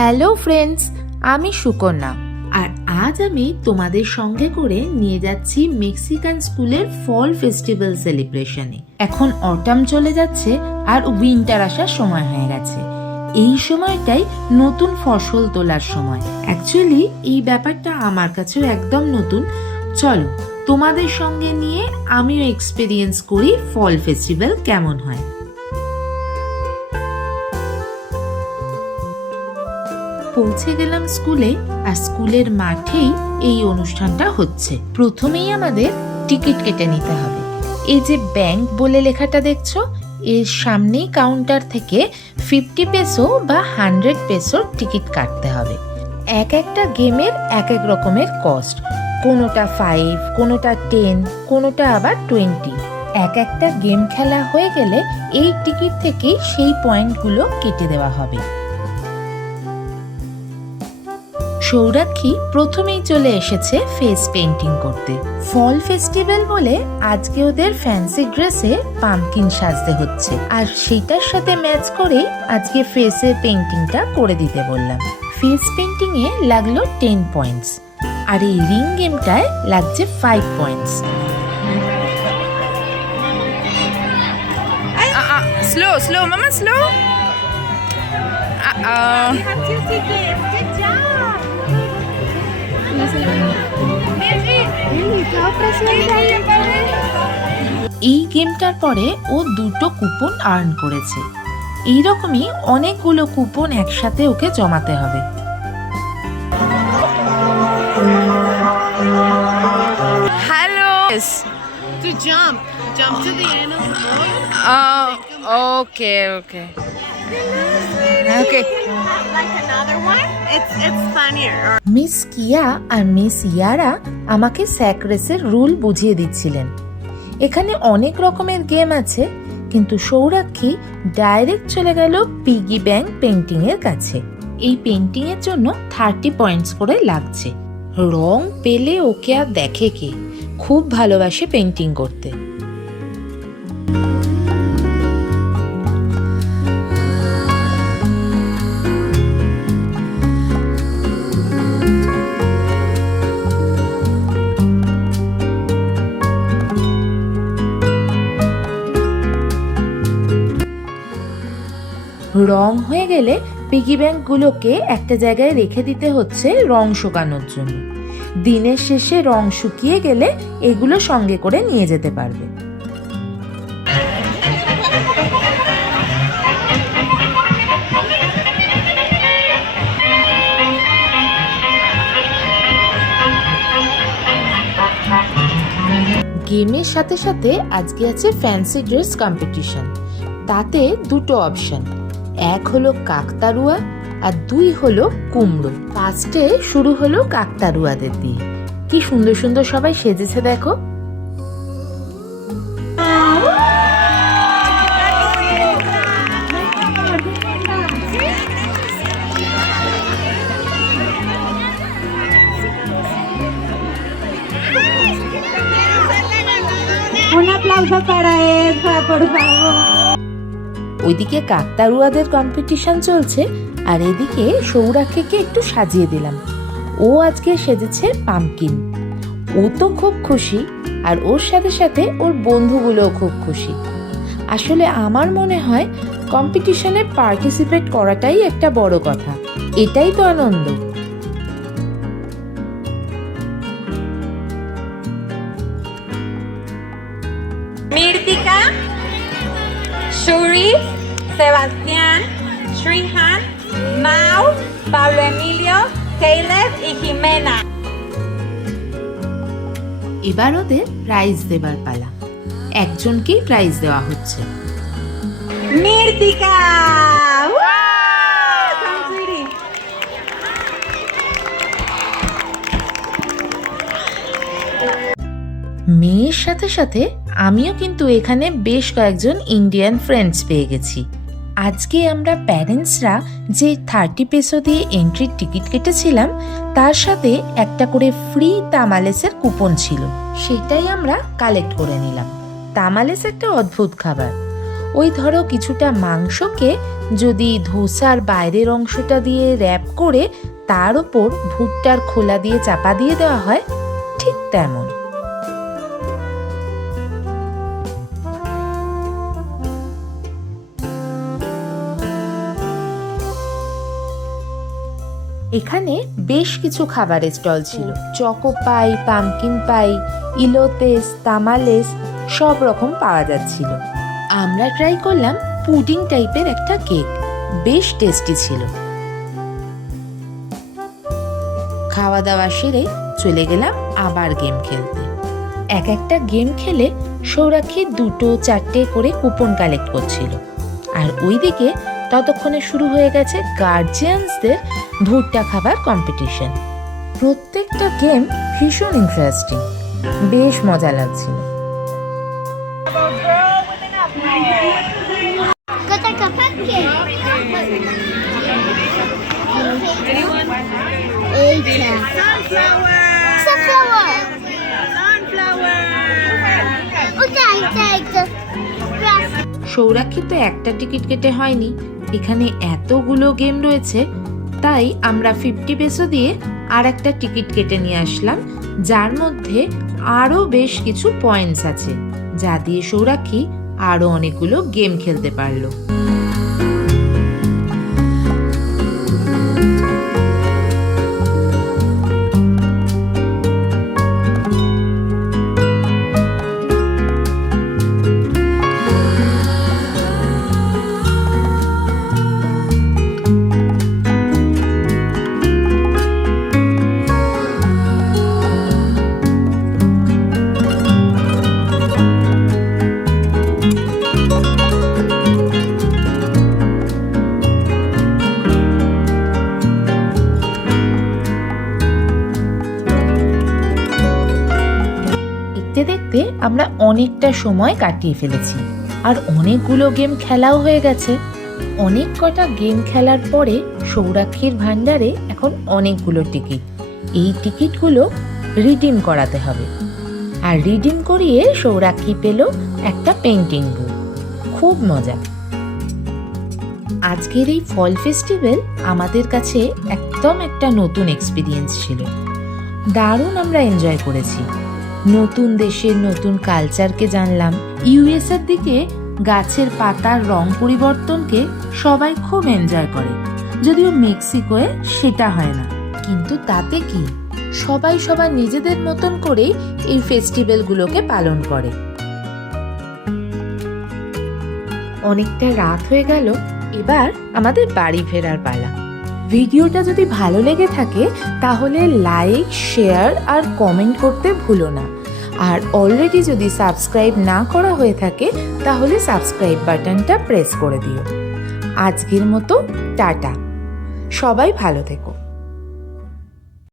Hello friends, আমি সুকন্যা আর আজ আমি তোমাদের সঙ্গে করে নিয়ে যাচ্ছি মেক্সিকান স্কুলের ফল ফেস্টিভ্যাল সেলিব্রেশনে। এখন অটাম চলে যাচ্ছে আর উইন্টার আসার সময় হয়ে গেছে। এই সময়টাই নতুন ফসল তোলার সময়। অ্যাকচুয়ালি এই ব্যাপারটা আমার কাছেও একদম নতুন। চলো তোমাদের সঙ্গে নিয়ে আমিও এক্সপেরিয়েন্স করি ফল ফেস্টিভ্যাল কেমন হয়। পৌঁছে গেলাম স্কুলে, আর স্কুলের মাঠেই এই অনুষ্ঠানটা হচ্ছে। প্রথমেই আমাদের টিকিট কেটে নিতে হবে। এই যে ব্যাংক বলে লেখাটা দেখছো, এর সামনেই কাউন্টার থেকে 50 পেসো বা 100 পেসোর টিকিট কাটতে হবে। এক একটা গেমের এক এক রকমের কস্ট, কোনোটা 5, কোনোটা 10, কোনোটা আবার 20। এক একটা গেম খেলা হয়ে গেলে এই টিকিট থেকেই সেই পয়েন্টগুলো কেটে দেওয়া হবে। সৌরাক্ষী প্রথমেই চলে এসেছে ফেস পেইন্টিং করতে। ফল ফেস্টিভ্যাল বলে আজকে ওদের ফ্যান্সি ড্রেসে পাম্পকিন সাজতে হচ্ছে, আর সেটার সাথে ম্যাচ করে আজকে ফেসের পেইন্টিংটা করে দিতে বললাম। ফেস পেইন্টিং এ লাগলো 10 পয়েন্টস, আর এই রিং গেমটায় লাগছে 5 points. Slow, slow, Mama, slow. We have 2 tickets. Good job. এই গেমটার পরে ও 2টো কুপন আর্ন করেছে। এইরকমই অনেকগুলো কুপন একসাথে ওকে জমাতে হবে। Hello. Yes. To jump to the end of the board. Okay. Okay. Like another one. It's funnier. Miss কিয়া আর মিস ইয়ারা আমাকে স্যাক রেসের রুল বুঝিয়ে দিচ্ছিলেন। এখানে অনেক রকমের গেম আছে, কিন্তু সৌরাক্ষী ডাইরেক্ট চলে গেল পিগি ব্যাংক পেইন্টিং এর কাছে। এই পেইন্টিং এর জন্য 30 পয়েন্টস করে লাগছে। রং পেলে ওকে আর দেখে কে, খুব ভালোবাসে পেইন্টিং করতে। রং হয়ে গেলে পিগি ব্যাংকগুলোকে একটা জায়গায় রেখে দিতে হচ্ছে রং শুকানোর জন্য। দিনের শেষে রং শুকিয়ে গেলে এগুলো সঙ্গে করে নিয়ে যেতে পারবে। গেমের সাথে সাথে আজকে আছে ফ্যান্সি ড্রেস কম্পিটিশন। তাতে 2টো অপশন, এক হলো কাকতারুয়া আর 2 হলো কুমড়ো। ফার্স্টে শুরু হলো কাকতারুয়াদের দিয়ে। কি সুন্দর সুন্দর সবাই সেজেছে দেখো। Un aplauso para Eva, por favor. ওইদিকে কাকতারুয়াদের কম্পিটিশন চলছে, আর এদিকে সৌরাক্ষীকে একটু সাজিয়ে দিলাম। ও আজকে সেজেছে পাম্পকিন। ও তো খুব খুশি, আর ওর সাথে সাথে ওর বন্ধুগুলোও খুব খুশি। আসলে আমার মনে হয় কম্পিটিশনে পার্টিসিপেট করাটাই একটা বড় কথা, এটাই তো আনন্দ। Mirtika, Shuri, Sebastián, Shrihan, Mau, Pablo Emilio, Caleb y Jimena. এবার ওদের প্রাইজ দেবার পালা। একজনকেই প্রাইজ দেওয়া হচ্ছে। Mirtika! Wow! Come, sweetie. মেয়ের সাথে সাথে আমিও কিন্তু এখানে বেশ কয়েকজন ইন্ডিয়ান ফ্রেন্ডস পেয়ে গেছি। আজকে আমরা প্যারেন্টসরা যে 30 পেসো দিয়ে এন্ট্রির টিকিট কেটেছিলাম, তার সাথে একটা করে ফ্রি তামালেসের কুপন ছিল, সেটাই আমরা কালেক্ট করে নিলাম। তামালেস একটা অদ্ভুত খাবার। ওই ধরো কিছুটা মাংসকে যদি ধোসার বাইরের অংশটা দিয়ে র্যাপ করে তার ওপর ভুট্টার খোলা দিয়ে চাপা দিয়ে দেওয়া হয়, ঠিক তেমন। এখানে বেশ কিছু খাবারের স্টল ছিল। চকো পাই, পামকিন পাই, ইলোতেস, তামালেস সব রকম পাওয়া যাচ্ছিল। আমরা ট্রাই করলাম পুডিং টাইপের একটা কেক, বেশ টেস্টি ছিল। খাওয়া দাওয়া সেরে চলে গেলাম আবার গেম খেলতে। এক একটা গেম খেলে সৌরাক্ষী 2-4টে করে কুপন কালেক্ট করছিল, আর ওইদিকে ততক্ষণে শুরু হয়ে গেছে গার্জিয়ানসদের ভুট্টা খাবার কম্পিটিশন। প্রত্যেকটা গেম ভীষণ ইন্টারেস্টিং, বেশ মজা লাগছিল। সৌরাক্ষী তো একটা টিকিট কেটে হয়নি, এখানে এতগুলো গেম রয়েছে, তাই আমরা 50 পেসো দিয়ে আর একটা টিকিট কেটে নিয়ে আসলাম, যার মধ্যে আরও বেশ কিছু পয়েন্টস আছে, যা দিয়ে সৌরাক্ষী আরও অনেকগুলো গেম খেলতে পারলো। দেখতে দেখতে আমরা অনেকটা সময় কাটিয়ে ফেলেছি, আর অনেকগুলো গেম খেলাও হয়ে গেছে। অনেক কটা গেম খেলার পরে সৌরাক্ষীর ভান্ডারে এখন অনেকগুলো টিকিট। এই টিকিটগুলো রিডিম করাতে হবে, আর রিডিম করিয়ে সৌরাক্ষী পেল একটা পেন্টিং বুক। খুব মজা। আজকের এই ফল ফেস্টিভ্যাল আমাদের কাছে একদম একটা নতুন এক্সপিরিয়েন্স ছিল। দারুণ আমরা এনজয় করেছি। নতুন দেশের নতুন কালচারকে জানলাম। ইউএসএর দিকে গাছের পাতার রং পরিবর্তনকে সবাই খুব এনজয় করে, যদিও মেক্সিকোয় সেটা হয় না। কিন্তু তাতে কি, সবাই সবার নিজেদের মতন করেই এই ফেস্টিভ্যালগুলোকে পালন করে। অনেকটা রাত হয়ে গেল, এবার আমাদের বাড়ি ফেরার পালা। ভিডিওটা যদি ভালো লেগে থাকে তাহলে লাইক, শেয়ার আর কমেন্ট করতে ভুলো না। আর অলরেডি যদি সাবস্ক্রাইব না করা হয়ে থাকে তাহলে সাবস্ক্রাইব বাটনটা প্রেস করে দিও। আজকের মতো টাটা, সবাই ভালো থেকো।